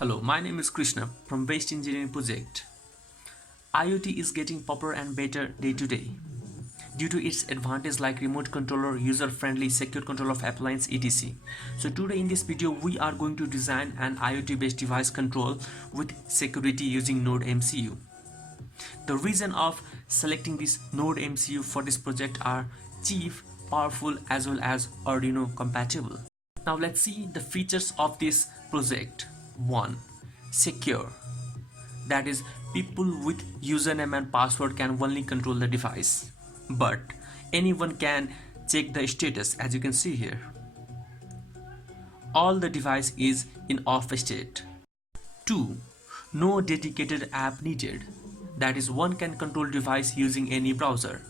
Hello, my name is Krishna from Waste Engineering Project. IoT is getting popular and better day to day due to its advantage like remote controller, user-friendly, secure control of appliance, etc. So today in this video we are going to design an IoT-based device control with security using Node MCU. The reason of selecting this Node MCU for this project are cheap, powerful as well as Arduino compatible. Now let's see the features of this project. 1. Secure. That is, people with username and password can only control the device, but anyone can check the status as you can see here. All the device is in off state. 2. No dedicated app needed. That is, one can control device using any browser.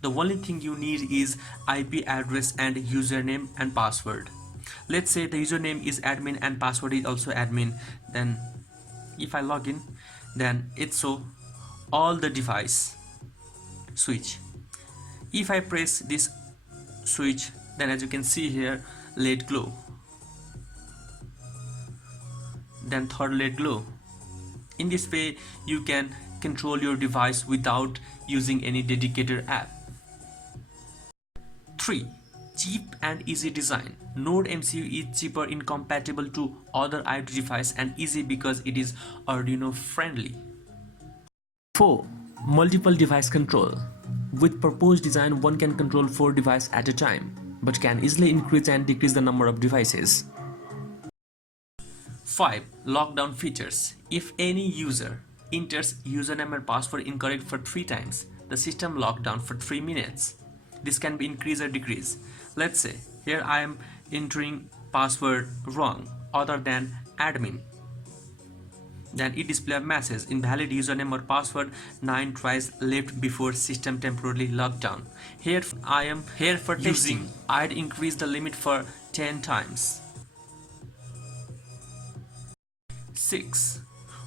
The only thing you need is IP address and username and password. Let's say the username is admin and password is also admin. Then if I log in, then it show all the device switch. If I press this switch, then as you can see here, LED glow, then third LED glow. In this way you can control your device without using any dedicated app. 3. Cheap and easy design. Node MCU is cheaper, incompatible to other IoT device and easy because it is Arduino friendly. 4. Multiple device control. With proposed design, one can control 4 devices at a time, but can easily increase and decrease the number of devices. 5. Lockdown features. If any user enters username and password incorrect for 3 times, the system lock down for 3 minutes. This can be increased or decreased. Let's say here I am entering password wrong other than admin. Then it displays a message: invalid username or password, 9 tries left before system temporarily locked down. Here I am here for testing. I'd increase the limit for 10 times. 6.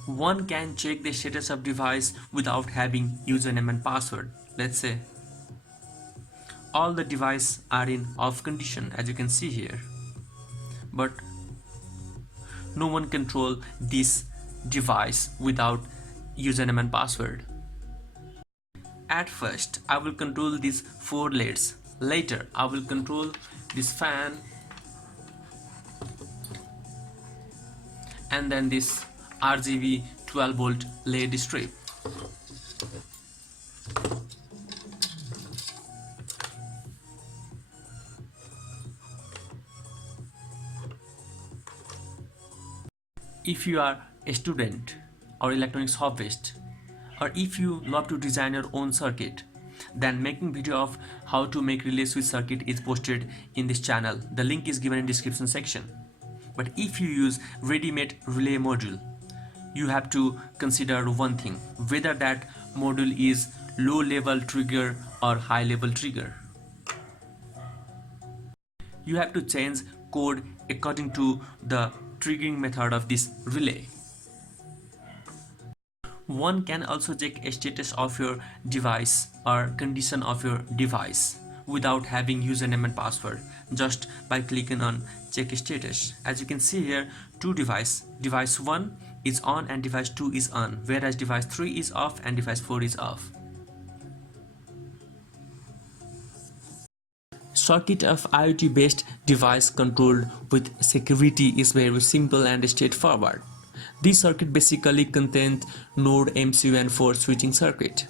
One can check the status of device without having username and password. Let's say all the devices are in off condition as you can see here, but no one control this device without username and password. At first I will control these 4 LEDs. Later I will control this fan and then this RGB 12 volt LED strip. If you are a student or electronics hobbyist, or if you love to design your own circuit, then making video of how to make relay switch circuit is posted in this channel. The link is given in description section. But if you use ready-made relay module, you have to consider one thing: whether that module is low level trigger or high level trigger. You have to change code according to the triggering method of this relay. One can also check a status of your device or condition of your device without having username and password, just by clicking on check status. As you can see here, 2 devices. Device 1 is on and device 2 is on, whereas device 3 is off and device 4 is off. Circuit of IoT based device controlled with security is very simple and straightforward. This circuit basically contains Node MCU and 4 switching circuit.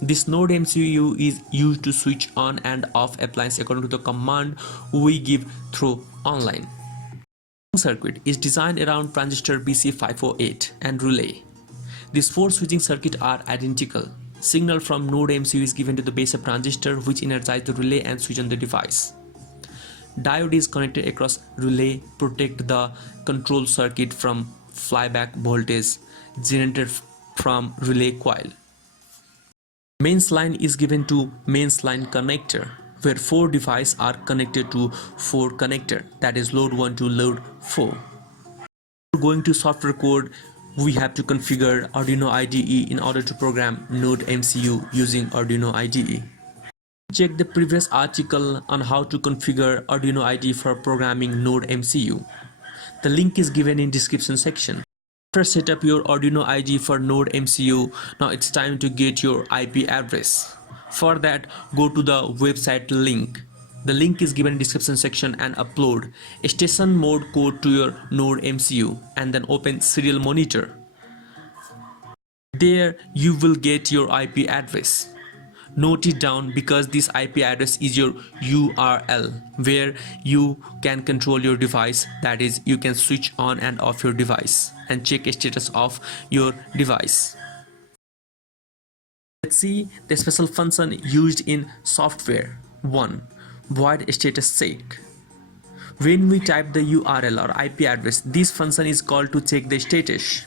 This Node MCU is used to switch on and off appliance according to the command we give through online. Circuit is designed around transistor BC508 and relay. These 4 switching circuits are identical. Signal from Node MCU is given to the base of transistor, which energizes the relay and switch on the device. Diode is connected across relay, protect the control circuit from flyback voltage generated from relay coil. Mains line is given to mains line connector, where 4 devices are connected to 4 connector, that is load 1 to load 4. Going to software code, we have to configure Arduino IDE in order to program Node MCU using Arduino IDE. Check the previous article on how to configure Arduino IDE for programming Node MCU. The link is given in description section. After set up your Arduino IDE for Node MCU, now it's time to get your IP address. For that, go to the website link. The link is given in description section and upload a station mode code to your Node MCU and then open serial monitor. There you will get your IP address. Note it down because this IP address is your URL where you can control your device, that is you can switch on and off your device and check status of your device. Let's see the special function used in software. 1. Void status check. When we type the URL or IP address, this function is called to check the status.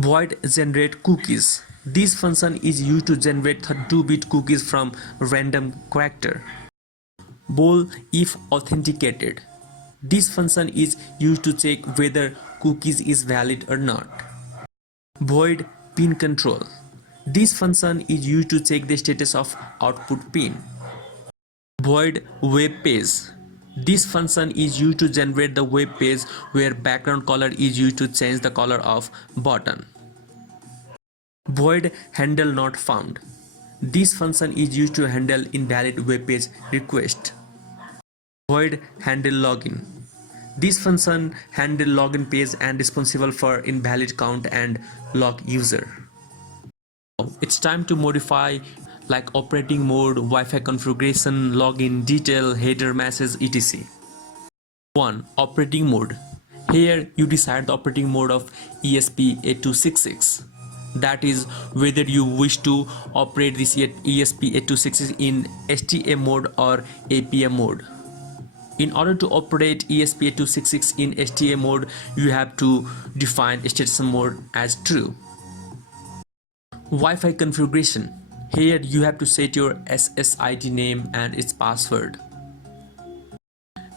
Void generate cookies. This function is used to generate 32-bit cookies from random character. Bool if authenticated. This function is used to check whether cookies is valid or not. Void pin control. This function is used to check the status of output pin. Void web page. This function is used to generate the web page where background color is used to change the color of button. Void handle not found. This function is used to handle invalid web page request. Void handle login. This function handle login page and responsible for invalid count and log user. It's time to modify like operating mode, Wi-Fi configuration, login detail, header message, etc. 1. Operating mode. Here you decide the operating mode of ESP8266. That is whether you wish to operate this ESP8266 in STA mode or APM mode. In order to operate ESP8266 in STA mode, you have to define station mode as true. Wi-Fi configuration. Here you have to set your SSID name and its password.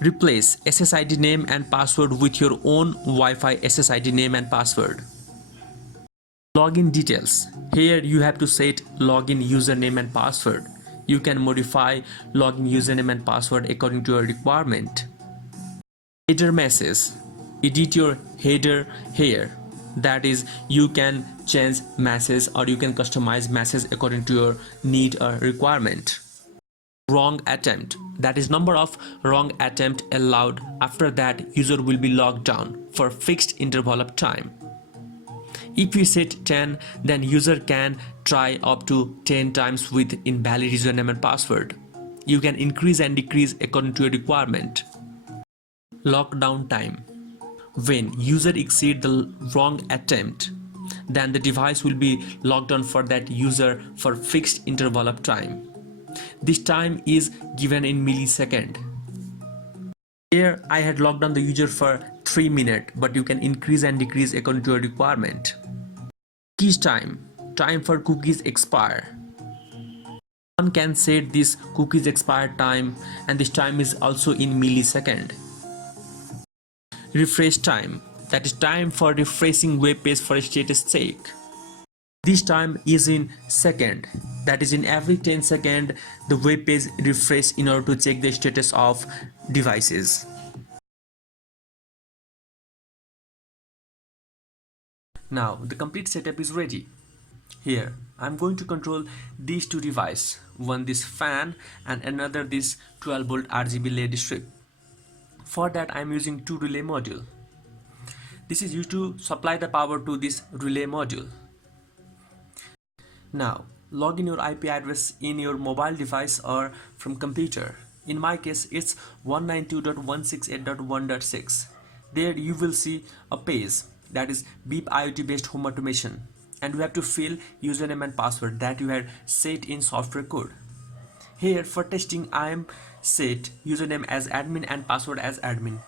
Replace SSID name and password with your own Wi-Fi SSID name and password. Login details. Here you have to set login username and password. You can modify login username and password according to your requirement. Header message. Edit your header here. That is, you can change message or you can customize message according to your need or requirement. Wrong attempt. That is number of wrong attempt allowed. After that, user will be logged down for fixed interval of time. If you set 10, then user can try up to 10 times with invalid username and password. You can increase and decrease according to your requirement. Lockdown time. When user exceeds the wrong attempt, then the device will be locked down for that user for fixed interval of time. This time is given in millisecond. Here I had locked down the user for 3 minutes, but you can increase and decrease according to your requirement. Cookies time. Time for cookies expire. One can set this cookies expire time, and this time is also in millisecond. Refresh time. That is time for refreshing web page for status check. This time is in second. That is, in every 10 seconds the web page refresh in order to check the status of devices. Now the complete setup is ready. Here I'm going to control these two devices, one this fan and another this 12-volt RGB LED strip. For that I'm using two relay module. This is used to supply the power to this relay module. Now log in your IP address in your mobile device or from computer. In my case it's 192.168.1.6. There you will see a page that is Beep IoT based home automation, and you have to fill username and password that you had set in software code. Here for testing I am set username as admin and password as admin.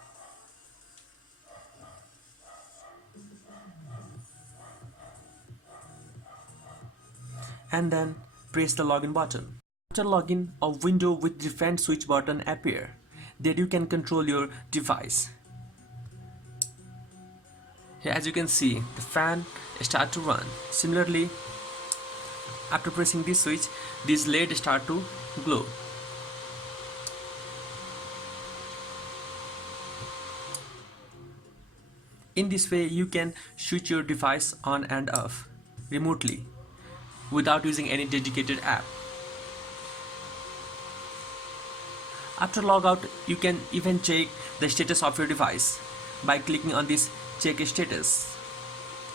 And then press the login button. After login, a window with different switch button appear. There you can control your device. Here as you can see, the fan start to run. Similarly, after pressing this switch, this LED start to glow. In this way, you can switch your device on and off remotely without using any dedicated app. After logout, you can even check the status of your device by clicking on this check status.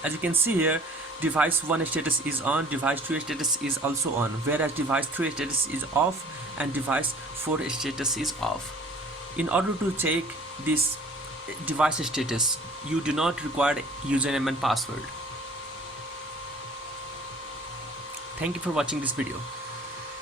As you can see here, device 1 status is on, device 2 status is also on, whereas device 3 status is off and device 4 status is off. In order to check this device status, you do not require username and password. Thank you for watching this video.